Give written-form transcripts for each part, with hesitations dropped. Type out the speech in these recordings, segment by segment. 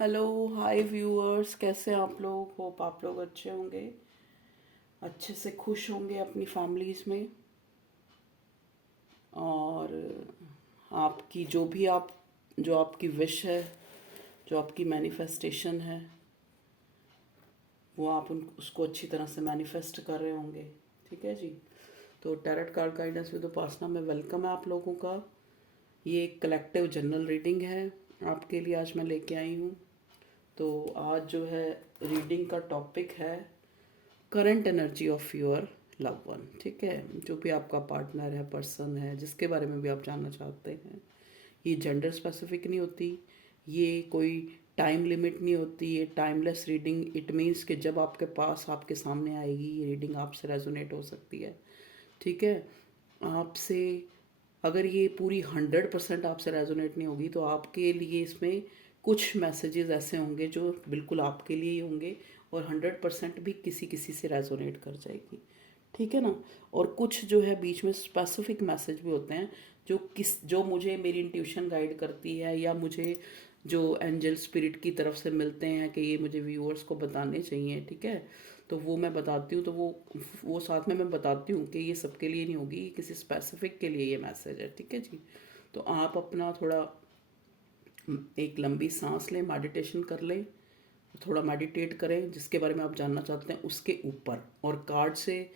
Hello hi viewers, कैसे हैं आप लोग। होप आप लोग अच्छे होंगे, अच्छे से खुश होंगे अपनी फैमिलीज़ में। और आपकी जो आपकी विश है, जो आपकी मैनिफेस्टेशन है, वो आप उन उसको अच्छी तरह से मैनिफेस्ट कर रहे होंगे। ठीक है जी। तो टैरेट कार्ड गाइडेंस विद उपासना में वेलकम है आप लोगों का। ये एक कलेक्टिव जनरल रीडिंग है आपके लिए, आज मैं लेके आई हूँ। तो आज जो है रीडिंग का टॉपिक है current energy of your love one. ठीक है, जो भी आपका पार्टनर है, पर्सन है, जिसके बारे में भी आप जानना चाहते हैं। ये जेंडर स्पेसिफिक नहीं होती, ये कोई टाइम लिमिट नहीं होती, ये टाइमलेस रीडिंग। इट मीन्स कि जब आपके पास आपके सामने आएगी ये रीडिंग आपसे रेजोनेट हो सकती है। ठीक है, आपसे अगर ये पूरी 100% आपसे रेजोनेट नहीं होगी तो आपके लिए इसमें कुछ मैसेजेस ऐसे होंगे जो बिल्कुल आपके लिए ही होंगे, और 100% भी किसी किसी से रेजोनेट कर जाएगी। ठीक है ना। और कुछ जो है बीच में स्पेसिफिक मैसेज भी होते हैं जो मुझे मेरी इंट्यूशन गाइड करती है, या मुझे जो एंजल स्पिरिट की तरफ से मिलते हैं कि ये मुझे व्यूअर्स को बताने चाहिए। ठीक है, तो वो मैं बताती हूँ। तो वो साथ में मैं बताती हूँ कि ये सबके लिए नहीं होगी, किसी स्पेसिफिक के लिए ये मैसेज है। ठीक है जी। तो आप अपना थोड़ा एक लंबी सांस लें, मेडिटेशन कर लें, थोड़ा मेडिटेट करें जिसके बारे में आप जानना चाहते हैं उसके ऊपर, और कार्ड से,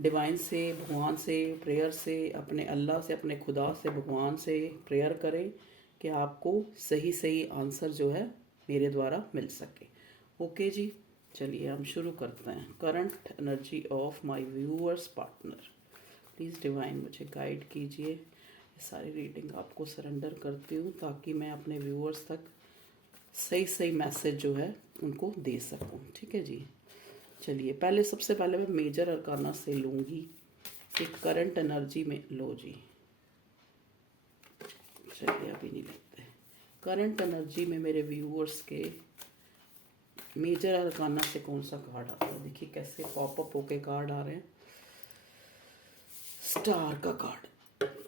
डिवाइन से, भगवान से, प्रेयर से, अपने अल्लाह से, अपने खुदा से, भगवान से प्रेयर करें कि आपको सही सही आंसर जो है मेरे द्वारा मिल सके। ओके जी, चलिए हम शुरू करते हैं। Current energy of my viewers partner, please divine मुझे गाइड कीजिए। ये सारी रीडिंग आपको सरेंडर करती हूँ ताकि मैं अपने व्यूअर्स तक सही सही मैसेज जो है उनको दे सकूँ। ठीक है जी। चलिए, सबसे पहले मैं मेजर अरकाना से लूँगी कि करंट एनर्जी में, लो जी, चलिए अभी नहीं लगते। करंट एनर्जी में मेरे व्यूअर्स के मेजर अरकाना से कौन सा कार्ड आता है। देखिए कैसे पॉपअप होके कार्ड आ रहे हैं। स्टार का कार्ड,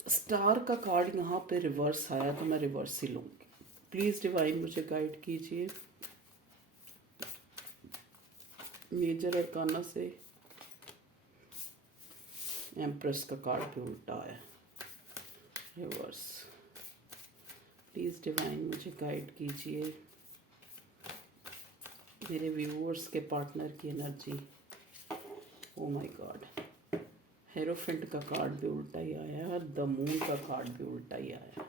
स्टार का कार्ड यहाँ पे रिवर्स आया तो मैं रिवर्स ही लूँगी। प्लीज़ डिवाइन मुझे गाइड कीजिए। मेजर अरकाना से एम्प्रेस का कार्ड भी उल्टा है, रिवर्स। प्लीज़ डिवाइन मुझे गाइड कीजिए मेरे व्यूअर्स के पार्टनर की energy. Oh my God, hierophant का कार्ड भी उल्टा ही आया है, द मून का कार्ड भी उल्टा ही आया है,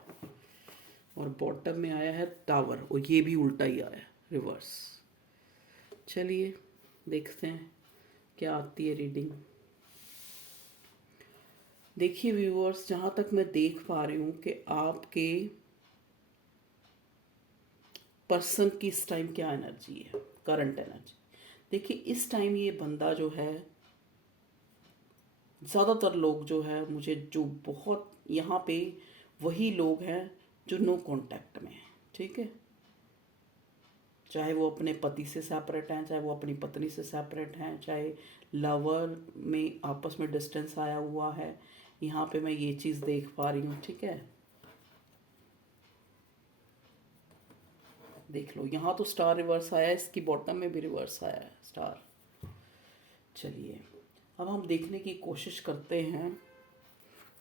और बॉटम में आया है टावर, और ये भी उल्टा ही आया है, रिवर्स। चलिए देखते हैं क्या आती है रीडिंग। देखिए व्यूअर्स, जहाँ तक मैं देख पा रही हूँ कि आपके पर्सन की इस टाइम क्या एनर्जी है, करंट एनर्जी। देखिए इस टाइम ये बंदा जो है, ज़्यादातर लोग जो है मुझे जो बहुत यहाँ पे वही लोग हैं जो नो कांटेक्ट में हैं। ठीक है, चाहे वो अपने पति से सेपरेट हैं, चाहे वो अपनी पत्नी से सेपरेट हैं, चाहे लवर में आपस में डिस्टेंस आया हुआ है, यहाँ पे मैं ये चीज़ देख पा रही हूँ। ठीक है, देख लो यहाँ तो स्टार रिवर्स आया है, इसकी बॉटम में भी रिवर्स आया है स्टार। चलिए अब हम देखने की कोशिश करते हैं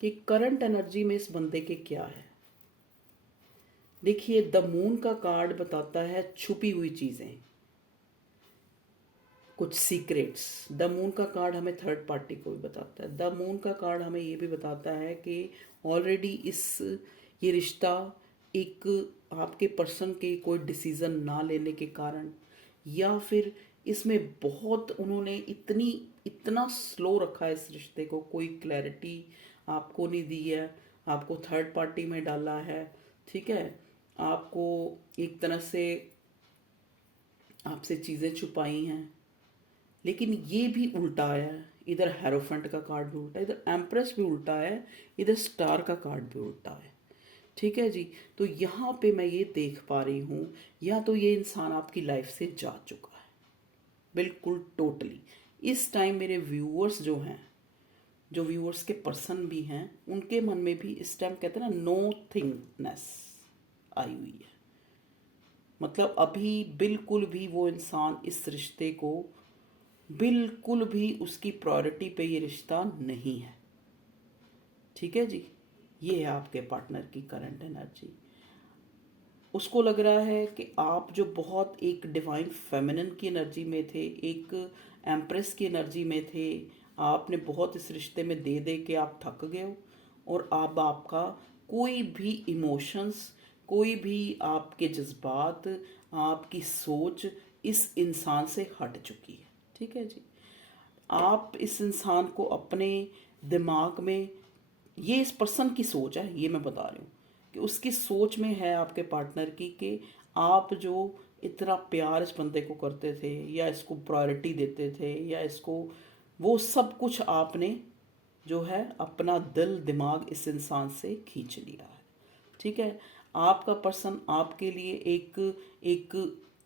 कि करंट एनर्जी में इस बंदे के क्या है। देखिए द मून का कार्ड बताता है छुपी हुई चीज़ें, कुछ सीक्रेट्स। द मून का कार्ड हमें थर्ड पार्टी को भी बताता है। द मून का कार्ड हमें ये भी बताता है कि ऑलरेडी ये रिश्ता एक आपके पर्सन के कोई डिसीज़न ना लेने के कारण, या फिर इसमें बहुत उन्होंने इतना स्लो रखा है इस रिश्ते को, कोई क्लैरिटी आपको नहीं दी है, आपको थर्ड पार्टी में डाला है। ठीक है, आपको एक तरह से आपसे चीज़ें छुपाई हैं। लेकिन ये भी उल्टा है, इधर हेरोफेंट का कार्ड भी उल्टा है, इधर एम्प्रेस भी उल्टा है, इधर स्टार का कार्ड भी उल्टा है। ठीक है जी। तो यहाँ पे मैं ये देख पा रही हूँ, या तो ये इंसान आपकी लाइफ से जा चुका है बिल्कुल टोटली। इस टाइम मेरे व्यूअर्स जो हैं, जो व्यूअर्स के पर्सन भी हैं, उनके मन में भी इस टाइम कहते हैं ना नो थिंगनेस आई हुई है। मतलब अभी बिल्कुल भी वो इंसान इस रिश्ते को, बिल्कुल भी उसकी प्रायोरिटी पे ये रिश्ता नहीं है। ठीक है जी, ये है आपके पार्टनर की करंट एनर्जी। उसको लग रहा है कि आप जो बहुत एक डिवाइन फेमिनिन की एनर्जी में थे, एक एम्प्रेस की एनर्जी में थे, आपने बहुत इस रिश्ते में दे दे के आप थक गए हो, और अब आपका कोई भी इमोशंस, कोई भी आपके जज्बात, आपकी सोच इस इंसान से हट चुकी है। ठीक है जी, आप इस इंसान को अपने दिमाग में, ये इस पर्सन की सोच है, ये मैं बता रही हूँ कि उसकी सोच में है आपके पार्टनर की कि आप जो इतना प्यार इस बंदे को करते थे, या इसको प्रायोरिटी देते थे, या इसको, वो सब कुछ आपने जो है अपना दिल दिमाग इस इंसान से खींच लिया है। ठीक है, आपका पर्सन आपके लिए एक एक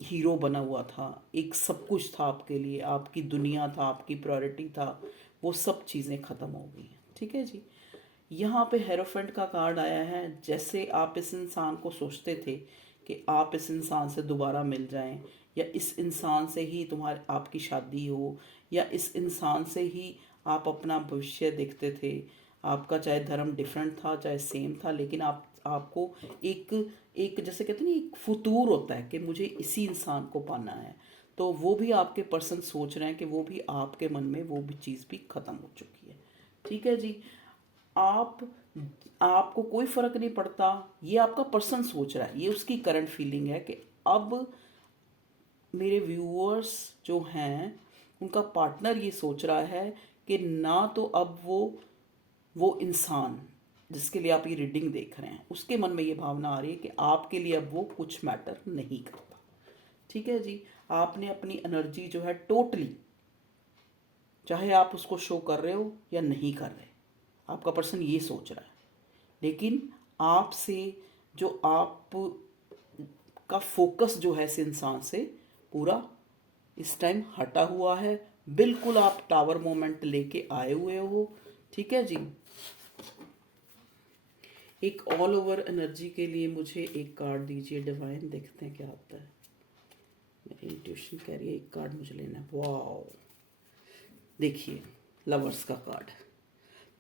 हीरो बना हुआ था, एक सब कुछ था आपके लिए, आपकी दुनिया था, आपकी प्रायोरिटी था, वो सब चीज़ें ख़त्म हो गई हैं। ठीक है जी, यहाँ पे हेरोफेंट का कार्ड आया है। जैसे आप इस इंसान को सोचते थे कि आप इस इंसान से दोबारा मिल जाएं, या इस इंसान से ही तुम्हारी आपकी शादी हो, या इस इंसान से ही आप अपना भविष्य देखते थे। आपका चाहे धर्म डिफरेंट था चाहे सेम था, लेकिन आपको एक एक जैसे कहते हैं ना, एक फतूर होता है कि मुझे इसी इंसान को पाना है। तो वो भी आपके पर्सन सोच रहे हैं कि वो भी आपके मन में वो भी चीज़ भी ख़त्म हो चुकी है। ठीक है जी, आप आपको कोई फर्क नहीं पड़ता, ये आपका पर्सन सोच रहा है, ये उसकी करंट फीलिंग है कि अब मेरे व्यूअर्स जो हैं, उनका पार्टनर ये सोच रहा है कि ना तो अब वो इंसान जिसके लिए आप ये रीडिंग देख रहे हैं, उसके मन में ये भावना आ रही है कि आपके लिए अब वो कुछ मैटर नहीं करता। ठीक है जी, आपने अपनी एनर्जी जो है टोटली, चाहे आप उसको शो कर रहे हो या नहीं कर रहे, आपका पर्सन ये सोच रहा है, लेकिन आपसे जो आप का फोकस जो है इस इंसान से पूरा इस टाइम हटा हुआ है। बिल्कुल आप टावर मोमेंट लेके आए हुए हो। ठीक है जी, एक ऑल ओवर एनर्जी के लिए मुझे एक कार्ड दीजिए डिवाइन, देखते हैं क्या आता है। मेरी इंट्यूशन कह रही है एक कार्ड मुझे लेना है। वाओ, देखिए लवर्स का कार्ड।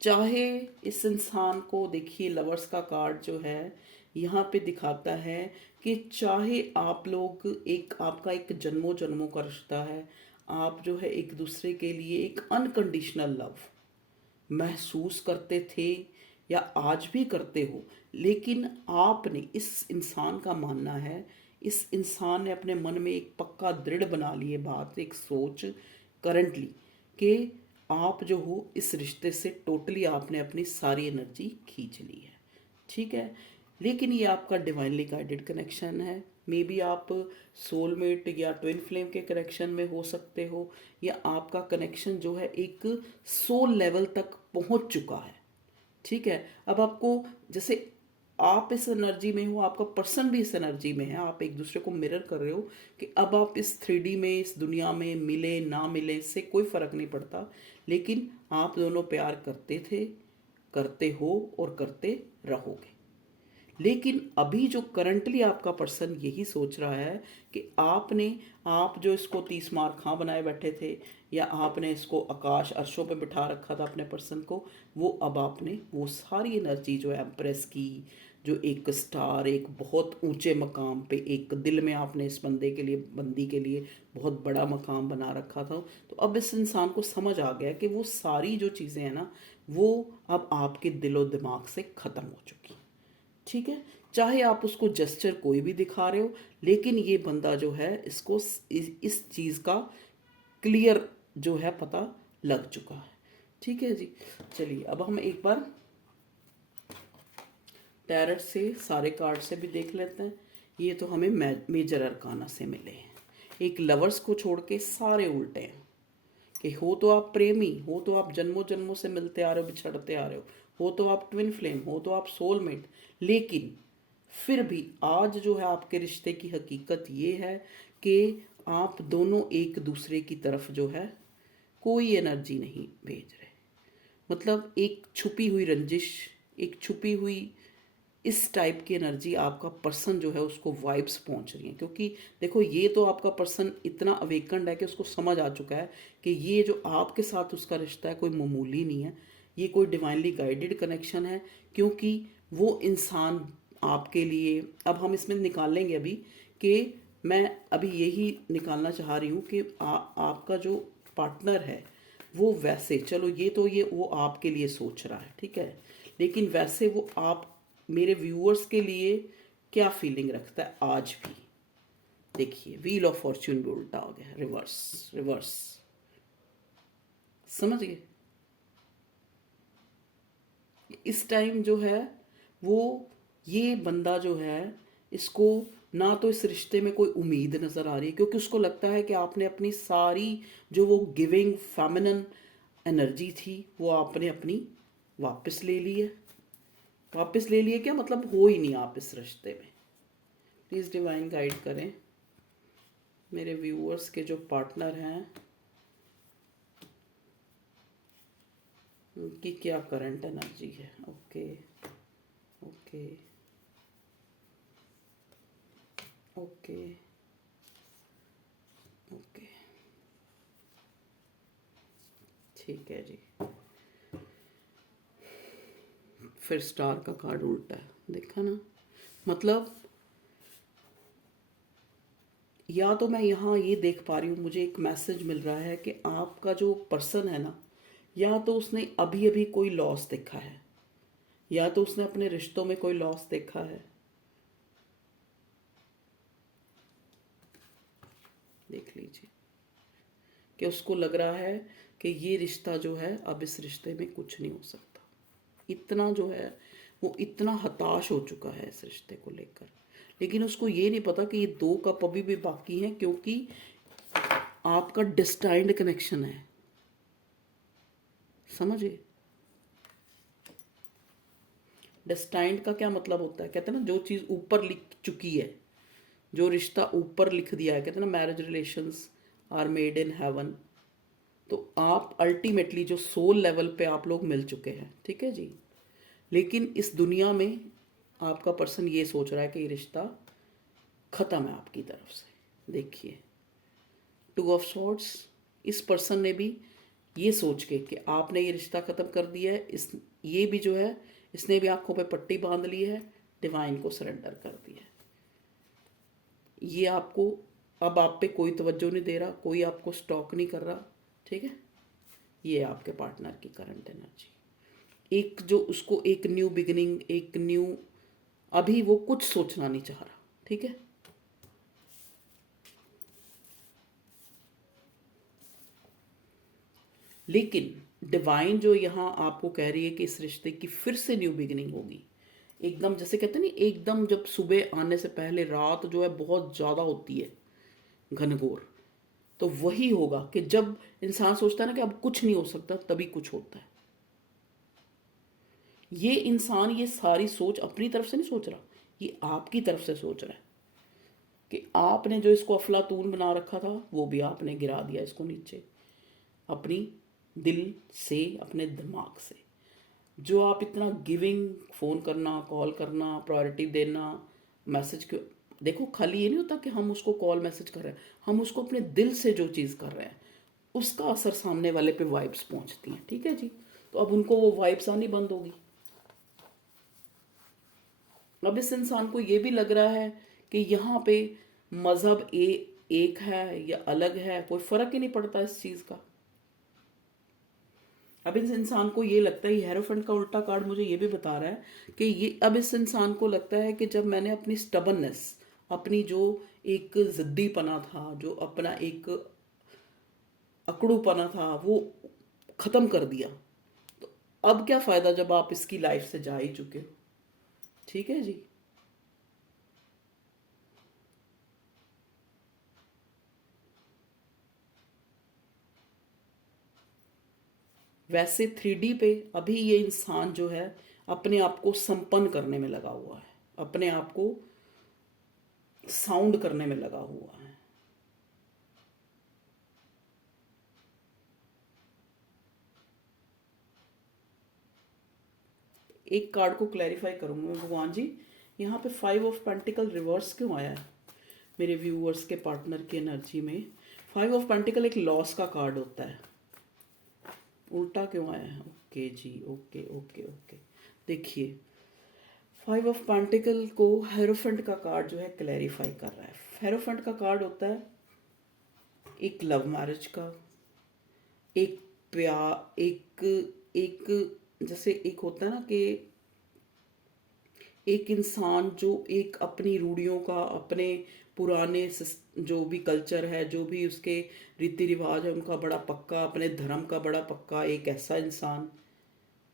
चाहे इस इंसान को, देखिए लवर्स का कार्ड जो है यहाँ पे दिखाता है कि चाहे आप लोग, एक आपका एक जन्मों जन्मों का रिश्ता है, आप जो है एक दूसरे के लिए एक अनकंडीशनल लव महसूस करते थे या आज भी करते हो, लेकिन आपने, इस इंसान का मानना है, इस इंसान ने अपने मन में एक पक्का दृढ़ बना लिए बात, एक सोच करंटली, कि आप जो हो इस रिश्ते से टोटली आपने अपनी सारी एनर्जी खींच ली है। ठीक है, लेकिन ये आपका डिवाइनली गाइडेड कनेक्शन है। मे बी आप सोलमेट या ट्विन फ्लेम के कनेक्शन में हो सकते हो, या आपका कनेक्शन जो है एक सोल लेवल तक पहुंच चुका है। ठीक है, अब आपको, जैसे आप इस एनर्जी में हो, आपका पर्सन भी इस एनर्जी में है, आप एक दूसरे को मिरर कर रहे हो कि अब आप इस 3D में, इस दुनिया में मिले ना मिले इससे कोई फर्क नहीं पड़ता, लेकिन आप दोनों प्यार करते थे, करते हो और करते रहोगे। लेकिन अभी जो करंटली आपका पर्सन यही सोच रहा है कि आप जो इसको 30 मार खां बनाए बैठे थे, या आपने इसको आकाश अर्शों पे बिठा रखा था अपने पर्सन को, वो अब आपने वो सारी एनर्जी जो है एम्प्रेस की, जो एक स्टार, एक बहुत ऊंचे मकाम पे, एक दिल में आपने इस बंदे के लिए, बंदी के लिए बहुत बड़ा मकाम बना रखा था। तो अब इस इंसान को समझ आ गया कि वो सारी जो चीज़ें हैं ना, वो अब आपके दिलो दिमाग से ख़त्म हो चुकी। ठीक है, चाहे आप उसको जेस्चर कोई भी दिखा रहे हो, लेकिन ये बंदा जो है इसको इस चीज़ का क्लियर जो है पता लग चुका है। ठीक है जी, चलिए अब हम एक बार टैरट से सारे कार्ड से भी देख लेते हैं। ये तो हमें मेजर अरकाना से मिले हैं। एक लवर्स को छोड़ के सारे उल्टे हैं, कि हो तो आप प्रेमी, हो तो आप जन्मों जन्मों से मिलते आ रहे हो, बिछड़ते आ रहे हो तो आप ट्विन फ्लेम, हो तो आप सोलमेट, लेकिन फिर भी आज जो है आपके रिश्ते की हकीकत ये है कि आप दोनों एक दूसरे की तरफ जो है कोई एनर्जी नहीं भेज रहे। मतलब एक छुपी हुई रंजिश, एक छुपी हुई इस टाइप की एनर्जी आपका पर्सन जो है उसको वाइब्स पहुंच रही है, क्योंकि देखो ये तो आपका पर्सन इतना अवेकन्ड है कि उसको समझ आ चुका है कि ये जो आपके साथ उसका रिश्ता है कोई मामूली नहीं है, ये कोई डिवाइनली गाइडेड कनेक्शन है। क्योंकि वो इंसान आपके लिए, अब हम इसमें निकालेंगे अभी कि मैं अभी यही निकालना चाह रही हूँ कि आपका जो पार्टनर है वो वैसे, चलो ये वो आपके लिए सोच रहा है, ठीक है, लेकिन वैसे वो आप मेरे व्यूअर्स के लिए क्या फीलिंग रखता है आज भी। देखिए व्हील ऑफ फॉर्च्यून भी उल्टा हो गया, रिवर्स रिवर्स, समझ गए। इस टाइम जो है वो, ये बंदा जो है इसको ना तो इस रिश्ते में कोई उम्मीद नज़र आ रही है, क्योंकि उसको लगता है कि आपने अपनी सारी जो वो गिविंग फेमिनिन एनर्जी थी वो आपने अपनी वापस ले ली है। वापस ले लिए क्या मतलब, हो ही नहीं आप इस रिश्ते में। प्लीज़ डिवाइन गाइड करें मेरे व्यूअर्स के जो पार्टनर हैं उनकी क्या करंट एनर्जी है। ओके ओके ओके ओके, ठीक है जी। फिर स्टार का कार्ड उल्टा है, देखा ना। मतलब या तो मैं यहाँ ये देख पा रही हूँ, मुझे एक मैसेज मिल रहा है कि आपका जो पर्सन है ना, या तो उसने अभी अभी कोई लॉस देखा है, या तो उसने अपने रिश्तों में कोई लॉस देखा है। देख लीजिए कि उसको लग रहा है कि ये रिश्ता जो है अब इस रिश्ते में कुछ नहीं हो सकता। इतना जो है वो इतना हताश हो चुका है इस रिश्ते को लेकर, लेकिन उसको ये नहीं पता कि ये दो कप अभी भी बाकी हैं, क्योंकि आपका डिस्टाइंड कनेक्शन है, समझिए। डेस्टाइंड का क्या मतलब होता है, कहते हैं ना जो चीज़ ऊपर लिख चुकी है, जो रिश्ता ऊपर लिख दिया है, कहते हैं ना marriage relations are made in heaven. तो आप अल्टीमेटली जो सोल लेवल पे आप लोग मिल चुके हैं, ठीक है जी। लेकिन इस दुनिया में आपका पर्सन ये सोच रहा है कि ये रिश्ता ख़त्म है आपकी तरफ से। देखिए टू ऑफ सॉर्ड्स, इस पर्सन ने भी ये सोच के कि आपने ये रिश्ता ख़त्म कर दिया है, इस ये भी जो है इसने भी आंखों पे पट्टी बांध ली है, डिवाइन को सरेंडर कर दिया है। ये आपको अब आप पे कोई तवज्जो नहीं दे रहा, कोई आपको स्टॉक नहीं कर रहा, ठीक है। ये है आपके पार्टनर की करंट एनर्जी। एक जो उसको एक न्यू बिगिनिंग, एक न्यू, अभी वो कुछ सोचना नहीं चाह रहा, ठीक है। लेकिन डिवाइन जो यहाँ आपको कह रही है कि इस रिश्ते की फिर से न्यू बिगिनिंग होगी। एकदम जैसे कहते हैं ना, एकदम जब सुबह आने से पहले रात जो है बहुत ज़्यादा होती है घनघोर, तो वही होगा कि जब इंसान सोचता है ना कि अब कुछ नहीं हो सकता, तभी कुछ होता है। ये इंसान ये सारी सोच अपनी तरफ से नहीं सोच रहा, ये आपकी तरफ से सोच रहा है कि आपने जो इसको अफलातून बना रखा था वो भी आपने गिरा दिया इसको नीचे, अपनी दिल से, अपने दिमाग से। जो आप इतना गिविंग, फ़ोन करना, कॉल करना, प्रायोरिटी देना, मैसेज क्यों, देखो खाली ये नहीं होता कि हम उसको कॉल मैसेज कर रहे हैं, हम उसको अपने दिल से जो चीज़ कर रहे हैं उसका असर सामने वाले पे वाइब्स पहुंचती हैं, ठीक है जी। तो अब उनको वो वाइब्स आनी बंद होगी। अब इस इंसान को ये भी लग रहा है कि यहाँ पे मज़हब एक है या अलग है, कोई फ़र्क ही नहीं पड़ता इस चीज़ का। अब इस इंसान को ये लगता है, हेरोफेंट का उल्टा कार्ड मुझे ये भी बता रहा है कि ये, अब इस इंसान को लगता है कि जब मैंने अपनी स्टबननेस, अपनी जो एक ज़िद्दीपना था, जो अपना एक अकड़ूपना था, वो ख़त्म कर दिया, तो अब क्या फ़ायदा जब आप इसकी लाइफ से जा ही चुके हो, ठीक है जी। वैसे 3D पे अभी ये इंसान जो है अपने आप को संपन्न करने में लगा हुआ है, अपने आप को साउंड करने में लगा हुआ है। एक कार्ड को क्लैरिफाई करूँगी मैं। भगवान जी, यहाँ पे 5 ऑफ पेंटिकल रिवर्स क्यों आया है मेरे व्यूअर्स के पार्टनर की एनर्जी में? 5 ऑफ पेंटिकल एक लॉस का कार्ड होता है, उल्टा क्यों आया है? ओके जी, ओके ओके ओके। देखिए 5 ऑफ पेंटिकल को हेरोफेंट का कार्ड जो है क्लैरिफाई कर रहा है। हेरोफेंट का कार्ड होता है एक लव मैरिज का, एक प्यार, एक एक जैसे एक होता है ना कि एक इंसान जो एक अपनी रूढ़ियों का, अपने पुराने जो भी कल्चर है, जो भी उसके रीति रिवाज है उनका बड़ा पक्का, अपने धर्म का बड़ा पक्का, एक ऐसा इंसान।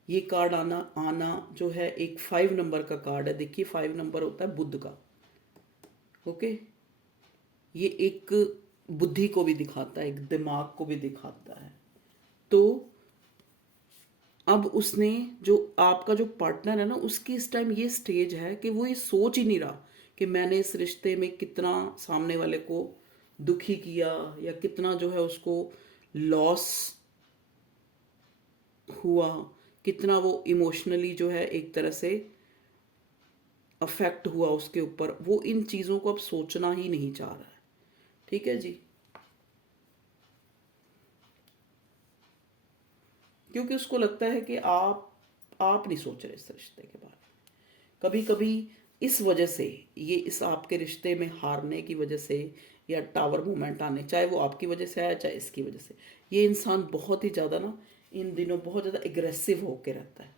ये कार्ड आना आना जो है एक 5 नंबर का कार्ड है। देखिए 5 नंबर होता है बुध का। ओके, ये एक बुद्धि को भी दिखाता है, एक दिमाग को भी दिखाता है। तो अब उसने जो आपका जो पार्टनर है ना, उसकी इस टाइम ये स्टेज है कि वो ये सोच ही नहीं रहा कि मैंने इस रिश्ते में कितना सामने वाले को दुखी किया या कितना जो है उसको लॉस हुआ, कितना वो इमोशनली जो है एक तरह से अफेक्ट हुआ उसके ऊपर। वो इन चीज़ों को अब सोचना ही नहीं चाह रहा है। ठीक है जी, क्योंकि उसको लगता है कि आप नहीं सोच रहे इस रिश्ते के बारे में। कभी कभी इस वजह से, ये इस आपके रिश्ते में हारने की वजह से या टावर मोमेंट आने, चाहे वो आपकी वजह से आया चाहे इसकी वजह से, ये इंसान बहुत ही ज़्यादा ना इन दिनों बहुत ज़्यादा एग्रेसिव होके रहता है।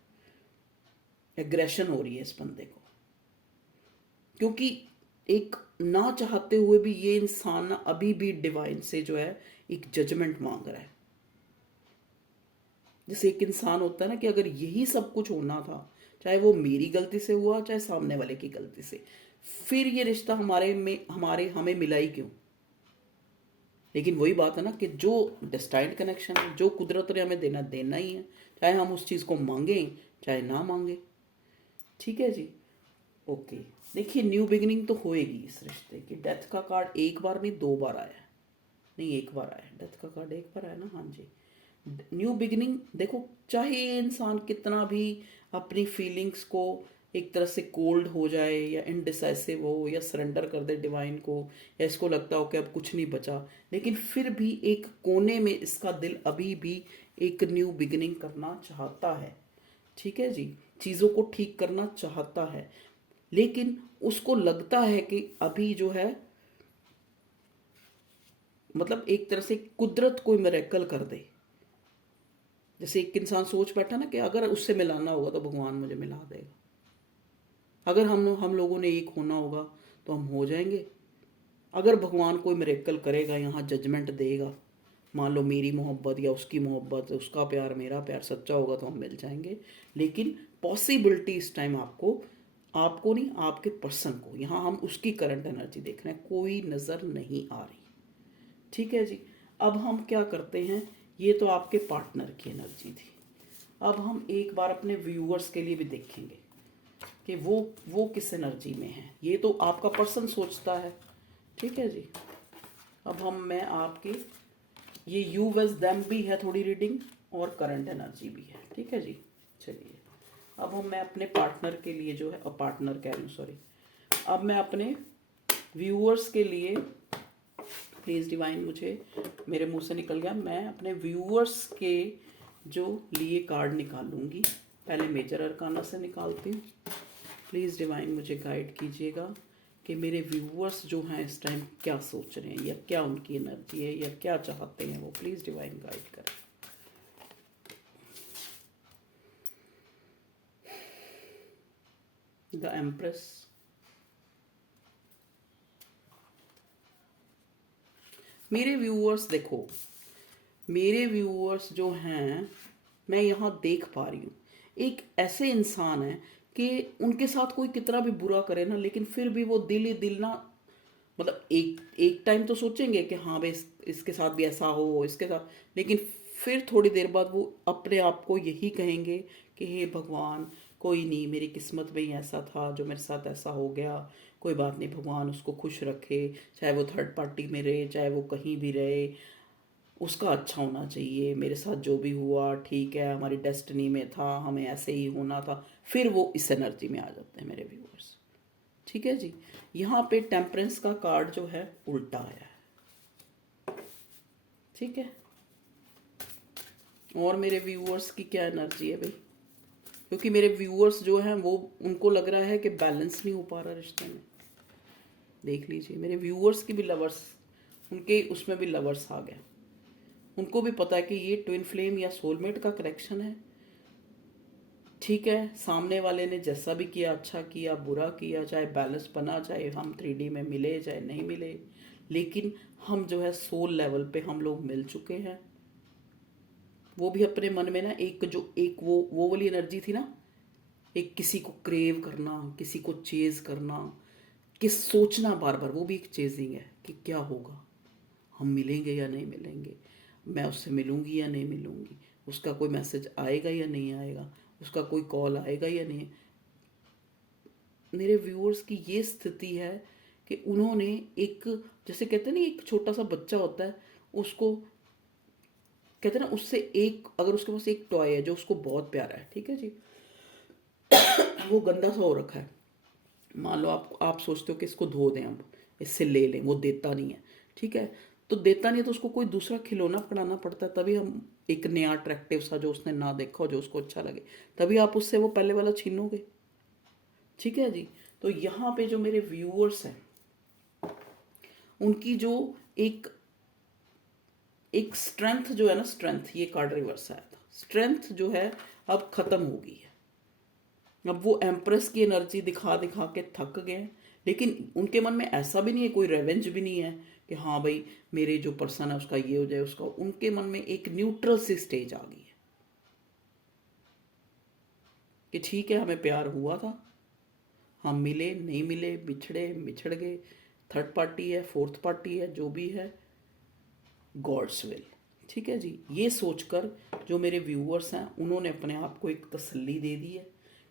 एग्रेशन हो रही है इस बंदे को, क्योंकि एक ना चाहते हुए भी ये इंसान ना अभी भी डिवाइन से जो है एक जजमेंट मांग रहा है। जैसे एक इंसान होता है ना कि अगर यही सब कुछ होना था, चाहे वो मेरी गलती से हुआ चाहे सामने वाले की गलती से, फिर ये रिश्ता हमें मिला ही क्यों? लेकिन वही बात है ना कि जो डेस्टाइन्ड कनेक्शन है, जो कुदरत ने हमें देना देना ही है, चाहे हम उस चीज़ को मांगे चाहे ना मांगे। ठीक है जी, ओके। देखिए न्यू बिगिनिंग तो होएगी इस रिश्ते की। डेथ का कार्ड एक बार नहीं 2 बार आया है, नहीं एक बार आया है। डेथ का कार्ड एक बार आया ना, हाँ जी। न्यू बिगिनिंग देखो, चाहे ये इंसान कितना भी अपनी फीलिंग्स को एक तरह से कोल्ड हो जाए या इनडिसाइसिव हो या सरेंडर कर दे डिवाइन को, या इसको लगता हो कि अब कुछ नहीं बचा, लेकिन फिर भी एक कोने में इसका दिल अभी भी एक न्यू बिगिनिंग करना चाहता है। ठीक है जी, चीज़ों को ठीक करना चाहता है, लेकिन उसको लगता है कि अभी जो है मतलब एक तरह से कुदरत कोई मिरेकल कर दे। जैसे एक इंसान सोच बैठा ना कि अगर उससे मिलाना होगा तो भगवान मुझे मिला देगा, अगर हम लोगों ने एक होना होगा तो हम हो जाएंगे, अगर भगवान कोई मिरेकल करेगा, यहाँ जजमेंट देगा, मान लो मेरी मोहब्बत या उसकी मोहब्बत, उसका प्यार मेरा प्यार सच्चा होगा तो हम मिल जाएंगे। लेकिन पॉसिबिलिटी इस टाइम आपको आपको नहीं, आपके पर्सन को, यहाँ हम उसकी करंट एनर्जी देख रहे हैं, कोई नज़र नहीं आ रही। ठीक है जी, अब हम क्या करते हैं, ये तो आपके पार्टनर की एनर्जी थी। अब हम एक बार अपने व्यूअर्स के लिए भी देखेंगे कि वो किस एनर्जी में है। ये तो आपका पर्सन सोचता है। ठीक है जी, अब मैं आपके ये यू वेज देम भी है थोड़ी रीडिंग और करंट एनर्जी भी है। ठीक है जी, चलिए अब मैं अपने पार्टनर के लिए जो है, पार्टनर कह रही हूँ सॉरी, अब मैं अपने व्यूअर्स के लिए, प्लीज़ डिवाइन मुझे मेरे मुंह से निकल गया, मैं अपने व्यूअर्स के जो लिए कार्ड निकालूंगी। पहले मेजर अरकाना से निकालती हूँ। प्लीज़ डिवाइन मुझे गाइड कीजिएगा कि मेरे व्यूअर्स जो हैं इस टाइम क्या सोच रहे हैं, या क्या उनकी एनर्जी है, या क्या चाहते हैं वो। प्लीज़ डिवाइन गाइड करें। द एम्प्रेस, मेरे व्यूअर्स देखो, मेरे व्यूअर्स जो हैं मैं यहाँ देख पा रही हूँ, एक ऐसे इंसान है कि उनके साथ कोई कितना भी बुरा करे ना, लेकिन फिर भी वो दिल ही दिल ना, मतलब एक एक टाइम तो सोचेंगे कि हाँ भाई इसके साथ भी ऐसा हो, इसके साथ, लेकिन फिर थोड़ी देर बाद वो अपने आप को यही कहेंगे कि हे भगवान, कोई नहीं, मेरी किस्मत में ही ऐसा था जो मेरे साथ ऐसा हो गया, कोई बात नहीं, भगवान उसको खुश रखे, चाहे वो थर्ड पार्टी में रहे चाहे वो कहीं भी रहे, उसका अच्छा होना चाहिए, मेरे साथ जो भी हुआ ठीक है, हमारी डेस्टिनी में था, हमें ऐसे ही होना था। फिर वो इस एनर्जी में आ जाते हैं मेरे व्यूअर्स। ठीक है जी। यहाँ पे टेम्परेंस का कार्ड जो है उल्टा आया है। ठीक है। और मेरे व्यूअर्स की क्या एनर्जी है भाई, क्योंकि मेरे व्यूअर्स जो हैं वो, उनको लग रहा है कि बैलेंस नहीं हो पा रहा रिश्ते में। देख लीजिए मेरे व्यूअर्स की भी लवर्स, उनके उसमें भी लवर्स आ गए। उनको भी पता है कि ये ट्विन फ्लेम या सोलमेट का कनेक्शन है। ठीक है, सामने वाले ने जैसा भी किया, अच्छा किया बुरा किया, चाहे बैलेंस बना, चाहे हम 3D में मिले चाहे नहीं मिले, लेकिन हम जो है सोल लेवल पे हम लोग मिल चुके हैं। वो भी अपने मन में ना एक जो एक वो वाली एनर्जी थी ना, एक किसी को क्रेव करना, किसी को चेज करना, कि सोचना बार बार, वो भी एक चेजिंग है कि क्या होगा, हम मिलेंगे या नहीं मिलेंगे, मैं उससे मिलूंगी या नहीं मिलूंगी, उसका कोई मैसेज आएगा या नहीं आएगा, उसका कोई कॉल आएगा या नहीं। मेरे व्यूअर्स की ये स्थिति है कि उन्होंने एक, जैसे कहते हैं ना एक छोटा सा बच्चा होता है, उसको कहते हैं ना, उससे एक, अगर उसके पास एक टॉय है जो उसको बहुत प्यारा है, ठीक है जी, वो गंदा सा हो रखा है, मान लो आप सोचते हो कि इसको धो दें, अब इससे ले लें, वो देता नहीं है। ठीक है, तो देता नहीं है तो उसको कोई दूसरा खिलौना पकड़ाना पड़ता है, तभी हम एक नया अट्रैक्टिव सा जो उसने ना देखा हो, जो उसको अच्छा लगे, तभी आप उससे वो पहले वाला छीनोगे। ठीक है जी। तो यहाँ पे जो मेरे व्यूअर्स हैं, उनकी जो एक एक स्ट्रेंथ जो है ना, स्ट्रेंथ, ये कार्ड रिवर्स आया था, स्ट्रेंथ जो है अब खत्म हो गई है। अब वो एम्प्रेस की एनर्जी दिखा दिखा के थक गए, लेकिन उनके मन में ऐसा भी नहीं है, कोई रेवेंज भी नहीं है कि हाँ भाई मेरे जो पर्सन है उसका ये हो जाए, उसका, उनके मन में एक न्यूट्रल सी स्टेज आ गई है कि ठीक है हमें प्यार हुआ था, हम मिले नहीं मिले, बिछड़े बिछड़ गए, थर्ड पार्टी है फोर्थ पार्टी है, जो भी है, गॉड्स विल। ठीक है जी। ये सोचकर जो मेरे व्यूअर्स हैं उन्होंने अपने आप को एक तसल्ली दे दी है,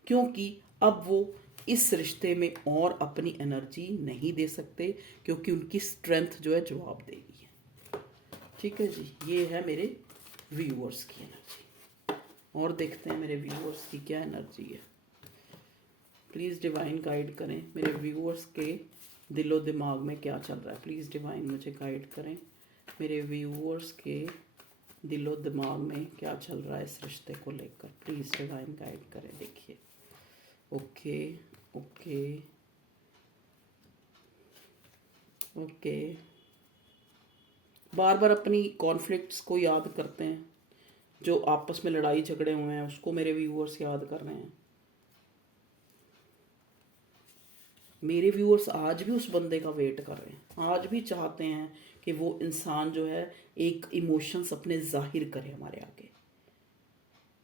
क्योंकि अब वो इस रिश्ते में और अपनी एनर्जी नहीं दे सकते, क्योंकि उनकी स्ट्रेंथ जो है जवाब देगी है। ठीक है जी। ये है मेरे व्यूअर्स की एनर्जी। और देखते हैं मेरे व्यूअर्स की क्या एनर्जी है। प्लीज़ डिवाइन गाइड करें मेरे व्यूअर्स के दिलो दिमाग में क्या चल रहा है। प्लीज़ डिवाइन मुझे गाइड करें, मेरे व्यूअर्स के दिलो दिमाग में क्या चल रहा है इस रिश्ते को लेकर। प्लीज़ डिवाइन गाइड करें। देखिए, ओके ओके ओके, बार बार अपनी कॉन्फ्लिक्ट्स को याद करते हैं, जो आपस में लड़ाई झगड़े हुए हैं उसको मेरे व्यूअर्स याद कर रहे हैं। मेरे व्यूअर्स आज भी उस बंदे का वेट कर रहे हैं, आज भी चाहते हैं कि वो इंसान जो है एक इमोशंस अपने जाहिर करे हमारे आगे,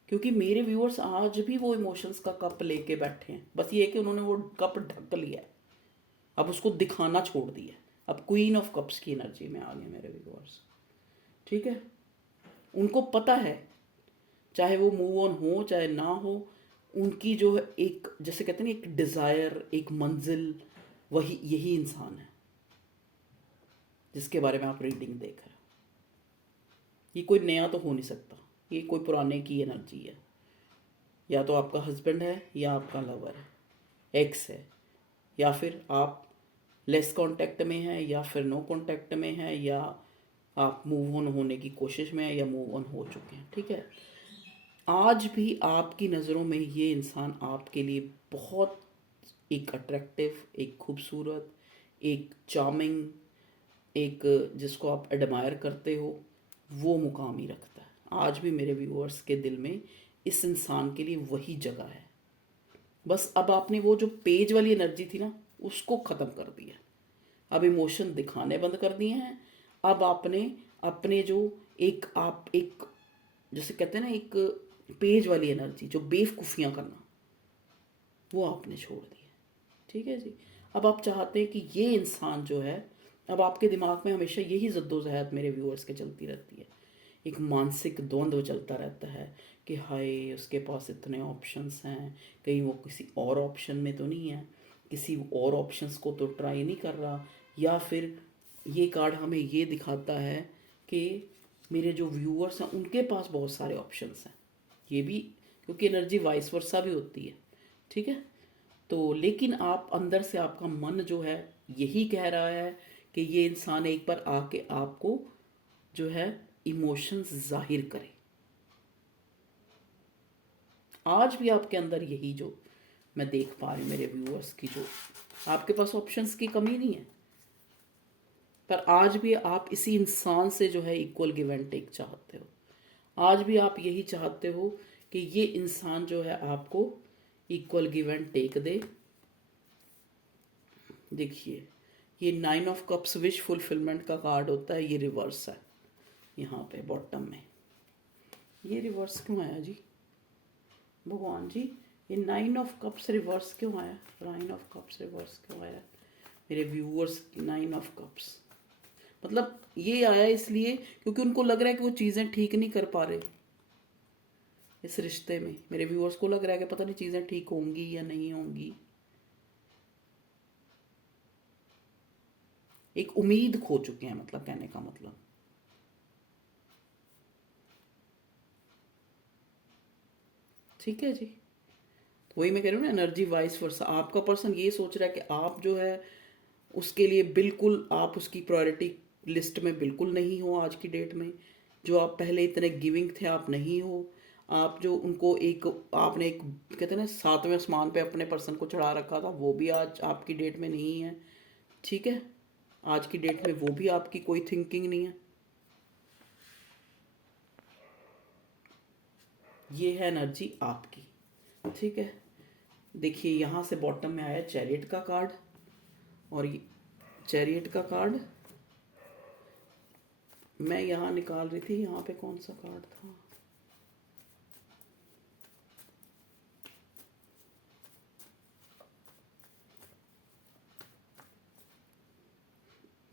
क्योंकि मेरे व्यूअर्स आज भी वो इमोशंस का कप लेके बैठे हैं, बस ये है कि उन्होंने वो कप ढक लिया है, अब उसको दिखाना छोड़ दिया। अब क्वीन ऑफ कप्स की एनर्जी में आ गए मेरे व्यूअर्स। ठीक है, उनको पता है चाहे वो मूव ऑन हो चाहे ना हो, उनकी जो है एक, जैसे कहते हैं ना, एक डिज़ायर, एक मंजिल, वही यही इंसान है जिसके बारे में आप रीडिंग देख रहे हो। ये कोई नया तो हो नहीं सकता, ये कोई पुराने की एनर्जी है, या तो आपका हस्बैंड है या आपका लवर है, एक्स है, या फिर आप लेस कांटेक्ट में हैं या फिर नो कांटेक्ट में हैं, या आप मूव ऑन होने की कोशिश में हैं या मूव ऑन हो चुके हैं। ठीक है, आज भी आपकी नज़रों में ये इंसान आपके लिए बहुत एक अट्रैक्टिव, एक खूबसूरत, एक चार्मिंग, एक जिसको आप एडमायर करते हो, वो मुकाम ही रखता है। आज भी मेरे व्यूअर्स के दिल में इस इंसान के लिए वही जगह है। बस अब आपने वो जो पेज वाली एनर्जी थी ना, उसको ख़त्म कर दिया, अब इमोशन दिखाने बंद कर दिए हैं। अब आपने अपने जो एक, आप एक, जैसे कहते हैं ना, एक पेज वाली एनर्जी, जो बेवकूफ़ियाँ करना, वो आपने छोड़ दी है। ठीक है जी। अब आप चाहते हैं कि ये इंसान जो है, अब आपके दिमाग में हमेशा यही जद्दोजहद मेरे व्यूअर्स के चलती रहती है, एक मानसिक द्वंद्व चलता रहता है कि हाय उसके पास इतने ऑप्शंस हैं, कहीं वो किसी और ऑप्शन में तो नहीं है, किसी और ऑप्शंस को तो ट्राई नहीं कर रहा, या फिर ये कार्ड हमें ये दिखाता है कि मेरे जो व्यूअर्स हैं उनके पास बहुत सारे ऑप्शंस हैं, ये भी, क्योंकि एनर्जी वाइस वर्सा भी होती है, ठीक है। तो लेकिन आप अंदर से आपका मन जो है यही कह रहा है कि ये इंसान एक बार आके आपको जो है इमोशंस जाहिर करे। आज भी आपके अंदर यही जो मैं देख पा रही हूँ मेरे व्यूअर्स की, जो आपके पास ऑप्शंस की कमी नहीं है, पर आज भी आप इसी इंसान से जो है इक्वल गिव एंड टेक चाहते हो। आज भी आप यही चाहते हो कि ये इंसान जो है आपको इक्वल गिव एंड टेक दे। देखिए, ये 9 ऑफ कप्स विश फुलफिलमेंट का कार्ड होता है, ये रिवर्स है यहाँ पे बॉटम में। ये रिवर्स क्यों आया जी भगवान जी? ये 9 ऑफ कप्स रिवर्स क्यों आया? 9 ऑफ कप्स रिवर्स क्यों आया मेरे व्यूअर्स? 9 ऑफ कप्स मतलब ये आया इसलिए क्योंकि उनको लग रहा है कि वो चीज़ें ठीक नहीं कर पा रहे इस रिश्ते में। मेरे व्यूअर्स को लग रहा है कि पता नहीं चीज़ें ठीक होंगी या नहीं होंगी। एक उम्मीद खो चुके हैं, मतलब कहने का मतलब। ठीक है जी, तो वही मैं कह रही हूँ ना, एनर्जी वाइस वर्सा। आपका पर्सन ये सोच रहा है कि आप जो है उसके लिए बिल्कुल, आप उसकी प्रायोरिटी लिस्ट में बिल्कुल नहीं हो आज की डेट में। जो आप पहले इतने गिविंग थे, आप नहीं हो। आप जो उनको एक, आपने एक कहते हैं ना 7वें आसमान पे अपने पर्सन को चढ़ा रखा था, वो भी आज आपकी डेट में नहीं है। ठीक है, आज की डेट में वो भी आपकी कोई थिंकिंग नहीं है। ये है एनर्जी आपकी। ठीक है, देखिए यहाँ से बॉटम में आया चैरियट का कार्ड, और ये चैरियट का कार्ड मैं यहाँ निकाल रही थी। यहाँ पे कौन सा कार्ड था?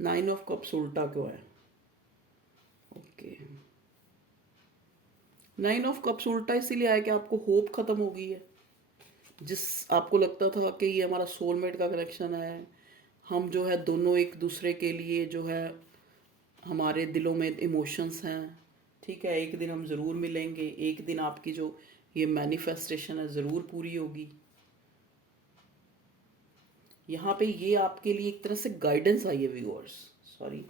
नाइन ऑफ कप्स उल्टा क्यों है? ओके, 9 ऑफ कप्स उल्टा इसीलिए आया कि आपको होप खत्म हो गई है। जिस आपको लगता था कि ये हमारा सोलमेट का कनेक्शन है, हम जो है दोनों एक दूसरे के लिए जो है, हमारे दिलों में इमोशंस हैं, ठीक है, एक दिन हम ज़रूर मिलेंगे, एक दिन आपकी जो ये मैनिफेस्टेशन है ज़रूर पूरी होगी। यहाँ पे ये आपके लिए एक तरह से गाइडेंस आई है व्यूअर्स, सॉरी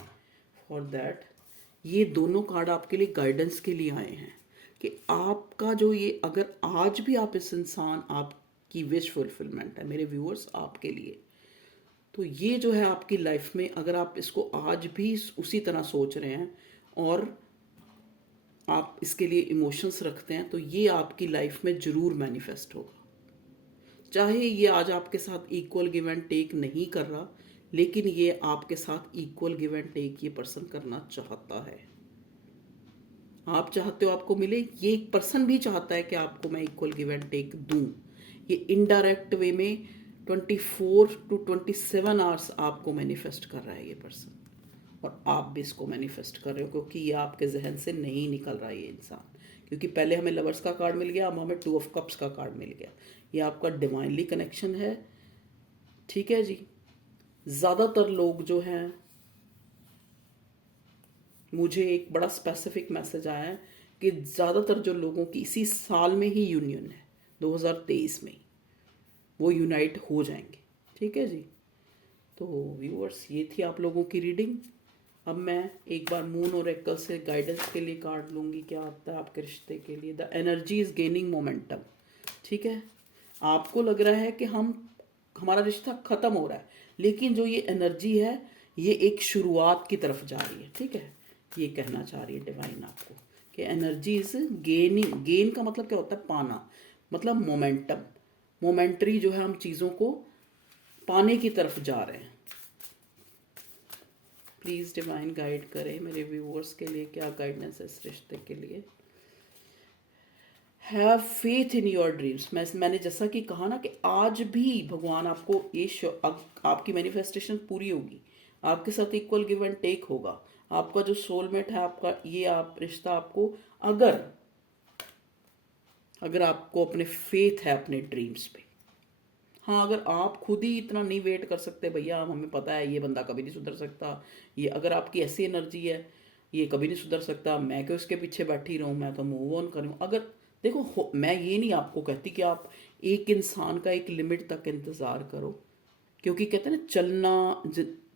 फॉर दैट। ये दोनों कार्ड आपके लिए गाइडेंस के लिए आए हैं कि आपका जो ये, अगर आज भी आप इस इंसान, आपकी विश फुलफिलमेंट है मेरे व्यूअर्स आपके लिए, तो ये जो है आपकी लाइफ में, अगर आप इसको आज भी उसी तरह सोच रहे हैं और आप इसके लिए इमोशंस रखते हैं, तो ये आपकी लाइफ में ज़रूर मैनिफेस्ट होगा। चाहे ये आज आपके साथ इक्वल गिव एंड टेक नहीं कर रहा, लेकिन ये आपके साथ इक्वल गिव एंड टेक ये पर्सन करना चाहता है। आप चाहते हो आपको मिले, ये एक पर्सन भी चाहता है कि आपको मैं इक्वल गिव एंड टेक दूं। ये इनडायरेक्ट वे में 24 to 27 आवर्स आपको मैनिफेस्ट कर रहा है ये पर्सन, और आप भी इसको मैनिफेस्ट कर रहे हो, क्योंकि ये आपके जहन से नहीं निकल रहा है ये इंसान। क्योंकि पहले हमें लवर्स का कार्ड मिल गया, अब हमें 2 ऑफ कप्स का कार्ड मिल गया। ये आपका डिवाइनली कनेक्शन है। ठीक है जी, ज़्यादातर लोग जो हैं, मुझे एक बड़ा स्पेसिफिक मैसेज आया है कि ज़्यादातर जो लोगों की इसी साल में ही यूनियन है, 2023 में वो यूनाइट हो जाएंगे। ठीक है जी, तो व्यूअर्स ये थी आप लोगों की रीडिंग। अब मैं एक बार मून और एक्ल से गाइडेंस के लिए कार्ड लूँगी, क्या आता है आपके रिश्ते के लिए। The energy is gaining momentum. ठीक है, आपको लग रहा है कि हमारा रिश्ता ख़त्म हो रहा है, लेकिन जो ये एनर्जी है ये एक शुरुआत की तरफ जा रही है। ठीक है, ये कहना चाह रही है डिवाइन आपको कि एनर्जी इज गेनिंग। गेन का मतलब क्या होता है? पाना, मतलब मोमेंटम, मोमेंटरी जो है, हम चीज़ों को पाने की तरफ जा रहे हैं। प्लीज़ डिवाइन गाइड करें मेरे व्यूअर्स के लिए, क्या गाइडेंस है इस रिश्ते के लिए। Have faith in your dreams. मैंने जैसा कि कहा ना कि आज भी भगवान आपको ये आपकी मैनिफेस्टेशन पूरी होगी, आपके साथ इक्वल गिव एंड टेक होगा। आपका जो सोलमेट है, आपका ये आप रिश्ता, आपको अगर अगर आपको अपने फेथ है अपने ड्रीम्स पे। हाँ, अगर आप खुद ही इतना नहीं वेट कर सकते भैया, हमें पता है ये बंदा कभी नहीं सुधर सकता, ये अगर आपकी ऐसी एनर्जी है, ये कभी नहीं सुधर सकता, मैं क्यों इसके पीछे बैठी रहूं, मैं तो मूव ऑन करूं। अगर देखो मैं ये नहीं आपको कहती कि आप एक इंसान का एक लिमिट तक इंतज़ार करो, क्योंकि कहते हैं ना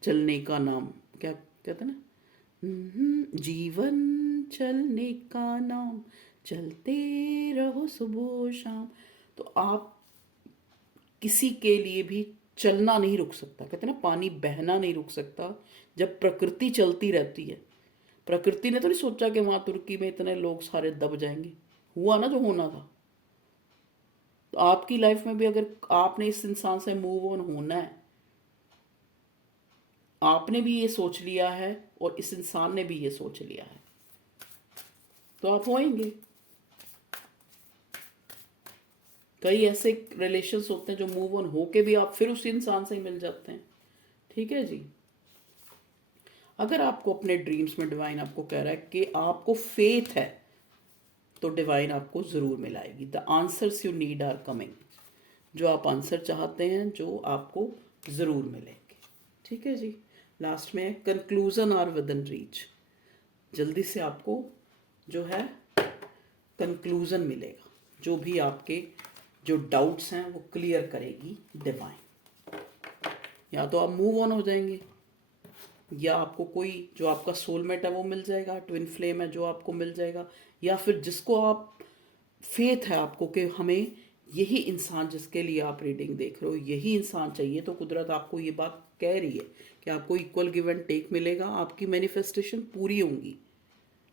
चलने का नाम, क्या कहते हैं ना, जीवन चलने का नाम, चलते रहो सुबह शाम। तो आप किसी के लिए भी चलना नहीं रुक सकता, कहते हैं ना पानी बहना नहीं रुक सकता जब प्रकृति चलती रहती है। प्रकृति ने तो नहीं सोचा कि वहां तुर्की में इतने लोग सारे दब जाएंगे, हुआ ना जो होना था। तो आपकी लाइफ में भी अगर आपने इस इंसान से मूव ऑन होना है, आपने भी ये सोच लिया है और इस इंसान ने भी ये सोच लिया है, तो आप होएंगे। कई ऐसे रिलेशंस होते हैं जो मूव ऑन होके भी आप फिर उस इंसान से ही मिल जाते हैं। ठीक है जी। अगर आपको अपने ड्रीम्स में डिवाइन आपको कह रहा है कि आपको फेथ है, तो डिवाइन आपको ज़रूर मिलाएगी। The answers you need are coming. जो आप आंसर चाहते हैं जो आपको ज़रूर मिलेंगे। ठीक है जी। लास्ट में conclusion are within reach. जल्दी से आपको जो है कंक्लूजन मिलेगा, जो भी आपके जो डाउट्स हैं वो क्लियर करेगी डिवाइन। या तो आप मूव ऑन हो जाएंगे, या आपको कोई जो आपका सोलमेट है वो मिल जाएगा, ट्विन फ्लेम है जो आपको मिल जाएगा, या फिर जिसको आप फेथ है आपको कि हमें यही इंसान जिसके लिए आप रीडिंग देख रहे हो यही इंसान चाहिए, तो कुदरत आपको ये बात कह रही है कि आपको इक्वल गिव एंड टेक मिलेगा, आपकी मैनिफेस्टेशन पूरी होंगी।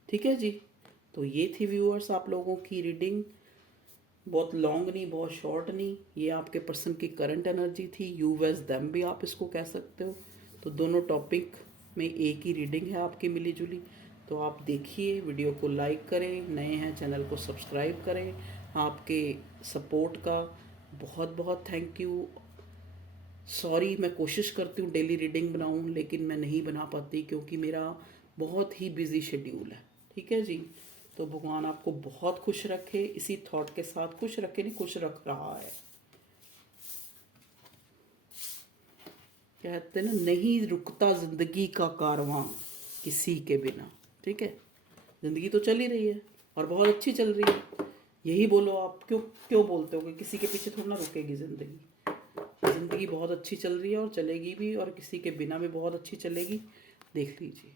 ठीक है जी। तो ये थी व्यूअर्स आप लोगों की रीडिंग। बहुत लॉन्ग नहीं, बहुत शॉर्ट नहीं। ये आपके पर्सन की करंट एनर्जी थी, यू वेज देम भी आप इसको कह सकते हो। तो दोनों टॉपिक में एक ही रीडिंग है आपकी मिली जुली। तो आप देखिए, वीडियो को लाइक करें, नए हैं चैनल को सब्सक्राइब करें। आपके सपोर्ट का बहुत बहुत थैंक यू। सॉरी, मैं कोशिश करती हूँ डेली रीडिंग बनाऊँ, लेकिन मैं नहीं बना पाती क्योंकि मेरा बहुत ही बिजी शेड्यूल है। ठीक है जी। तो भगवान आपको बहुत खुश रखे, इसी थॉट के साथ खुश रखे, नहीं खुश रख रहा है। कहते हैं ना, नहीं रुकता जिंदगी का कारवां किसी के बिना। ठीक है, जिंदगी तो चल ही रही है और बहुत अच्छी चल रही है। यही बोलो आप, क्यों क्यों बोलते हो कि किसी के पीछे थोड़ा ना रुकेगी जिंदगी। जिंदगी बहुत अच्छी चल रही है और चलेगी भी, और किसी के बिना भी बहुत अच्छी चलेगी। देख लीजिए,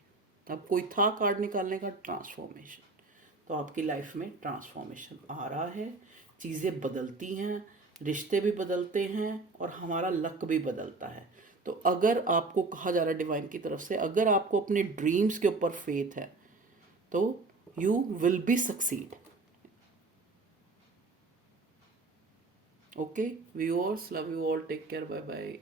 अब कोई था कार्ड निकालने का, ट्रांसफॉर्मेशन। तो आपकी लाइफ में ट्रांसफॉर्मेशन आ रहा है, चीज़ें बदलती हैं, रिश्ते भी बदलते हैं और हमारा लक भी बदलता है। तो अगर आपको कहा जा रहा है डिवाइन की तरफ से, अगर आपको अपने ड्रीम्स के ऊपर फेथ है तो you will be succeed. Okay viewers, love you all, take care, bye bye.